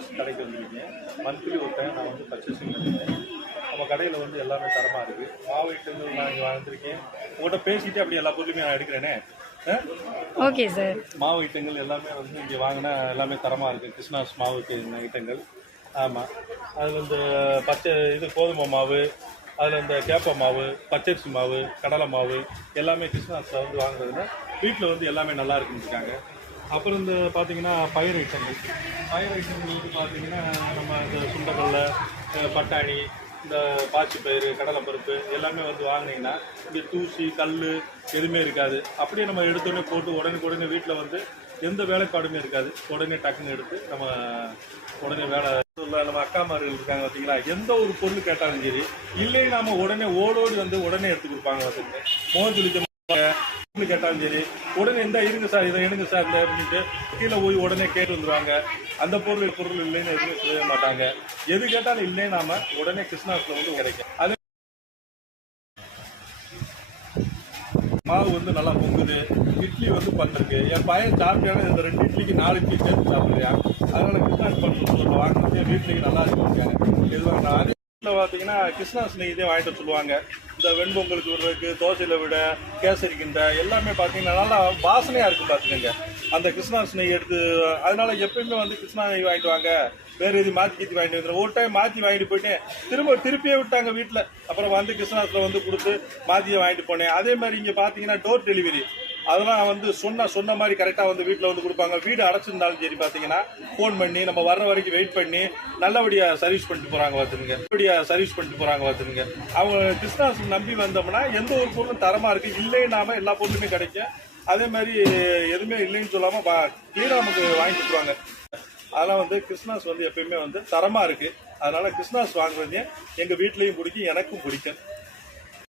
First கடைக்கு வந்திருக்கீங்க. Monthly ஒரு டைம் நான் வந்து பர்ச்சேசிங் பண்ணிக்கிறேன். நம்ம கடையில் வந்து எல்லாமே தரமாக இருக்குது. மாவு ஐட்டங்கள் நான் இங்கே வந்திருக்கேன். உங்கள்கிட்ட பேசிட்டு அப்படி எல்லா பொருளுமே நான் எடுக்கிறேனே. Okay sir. மாவு ஐட்டங்கள் எல்லாமே வந்து இங்கே வாங்கினா எல்லாமே தரமாக இருக்குது. கிருஷ்ணாஸ் மாவுக்கு ஐட்டங்கள். ஆமாம், அதில் இந்த கோதுமை மாவு, அதில் இந்த கேப்ப மாவு, பச்சரிசி மாவு, கடலை மாவு எல்லாமே கிருஷ்ணாஸில் வந்து வாங்குறதுல வீட்டில் வந்து எல்லாமே நல்லா இருக்குன்னு இருக்காங்க. அப்புறம் இந்த பார்த்தீங்கன்னா பயிர் ஐட்டங்கள் வந்து பார்த்தீங்கன்னா நம்ம இந்த சுண்டக்கடலை, பட்டாணி, இந்த பாசி பயிறு, கடலை பருப்பு எல்லாமே வந்து வாங்கினீங்கன்னா இங்கே தூசி கல் எதுவுமே இருக்காது. அப்படியே நம்ம எடுத்தோடனே போட்டு உடனே வீட்டில் வந்து எந்த வேலைப்பாடுமே இருக்காது. உடனே டக்குன்னு எடுத்து நம்ம உடனே வேலை நம்ம அக்காமார்கள் இருக்காங்க பார்த்தீங்களா, எந்த ஒரு பொருள் கேட்டாலும் சரி இல்லை நாம உடனே ஓடோடி வந்து உடனே எடுத்து கொடுப்பாங்க. பார்த்துங்க மோகன் கேட்டாலும் சரி உடனே இந்த இருங்க சார், இதை எடுங்க சார் இந்த அப்படின்ட்டு கீழே போய் உடனே கேட்டு வந்துருவாங்க. அந்த பொருள் இல்லைன்னு எதுவுமே செய்ய மாட்டாங்க. எது கேட்டாலும் இல்லைன்னு நாம உடனே கிருஷ்ணாஸ்ல வந்து கிடைக்கும். அது மாவு வந்து நல்லா பொங்குது. இட்லி வந்து பண்ணிருக்கு. என் பையன் சாப்பிட்டான இந்த 2 இட்லிக்கு 4 இட்லி சேர்த்து சாப்பிடுறியா. அதனால கிருஷ்ணாஸ் பண்ண வாங்கினது வீட்லயும் நல்லா இருக்காங்க. இது அதே பார்த்தீங்கன்னா கிருஷ்ணாஸ் நெய் இதே வாங்கிட்டு சொல்லுவாங்க. இந்த வெண்பொங்கலுக்கு விடுறதுக்கு, தோசையில விட, கேசரி கிண்ட எல்லாமே பார்த்தீங்கன்னா நல்லா வாசனையா இருக்கும். பார்த்துக்கங்க அந்த கிருஷ்ணாஸ் நெய் எடுத்து. அதனால எப்பயுமே வந்து கிருஷ்ணா நெய் வாங்கிட்டு வாங்க, வேற எது மாற்றி வாங்கிட்டு வந்துடும். ஒரு டைம் மாற்றி வாங்கிட்டு போயிட்டேன், திருப்பியே விட்டாங்க வீட்டில். அப்புறம் வந்து கிருஷ்ணாஸ்ல வந்து கொடுத்து மாற்றியை வாங்கிட்டு போனேன். அதே மாதிரி இங்கே பார்த்தீங்கன்னா டோர் டெலிவரி அதெல்லாம் வந்து சொன்ன மாதிரி கரெக்டாக வந்து வீட்டில் வந்து கொடுப்பாங்க. வீடு அடைச்சிருந்தாலும் சரி பார்த்தீங்கன்னா ஃபோன் பண்ணி நம்ம வர்ற வரைக்கும் வெயிட் பண்ணி நல்லபடியாக சர்வீஸ் பண்ணிட்டு போகிறாங்க. பார்த்துருங்க. அவங்க கிருஷ்ணாஸ் நம்பி வந்தோம்னா எந்த ஒரு பொருளும் தரமாக இருக்குது. இல்லைன்னாம எல்லா பொருளுமே கிடைக்கும். அதே மாதிரி எதுவுமே இல்லைன்னு சொல்லாமல் கிளீனாக நமக்கு வாங்கி கொடுத்துருவாங்க. அதெல்லாம் வந்து கிருஷ்ணாஸ் வந்து எப்பயுமே வந்து தரமாக இருக்குது. அதனால கிருஷ்ணாஸ் வாங்குறதே எங்கள் வீட்லேயும் பிடிக்கும், எனக்கும் பிடிக்கும்.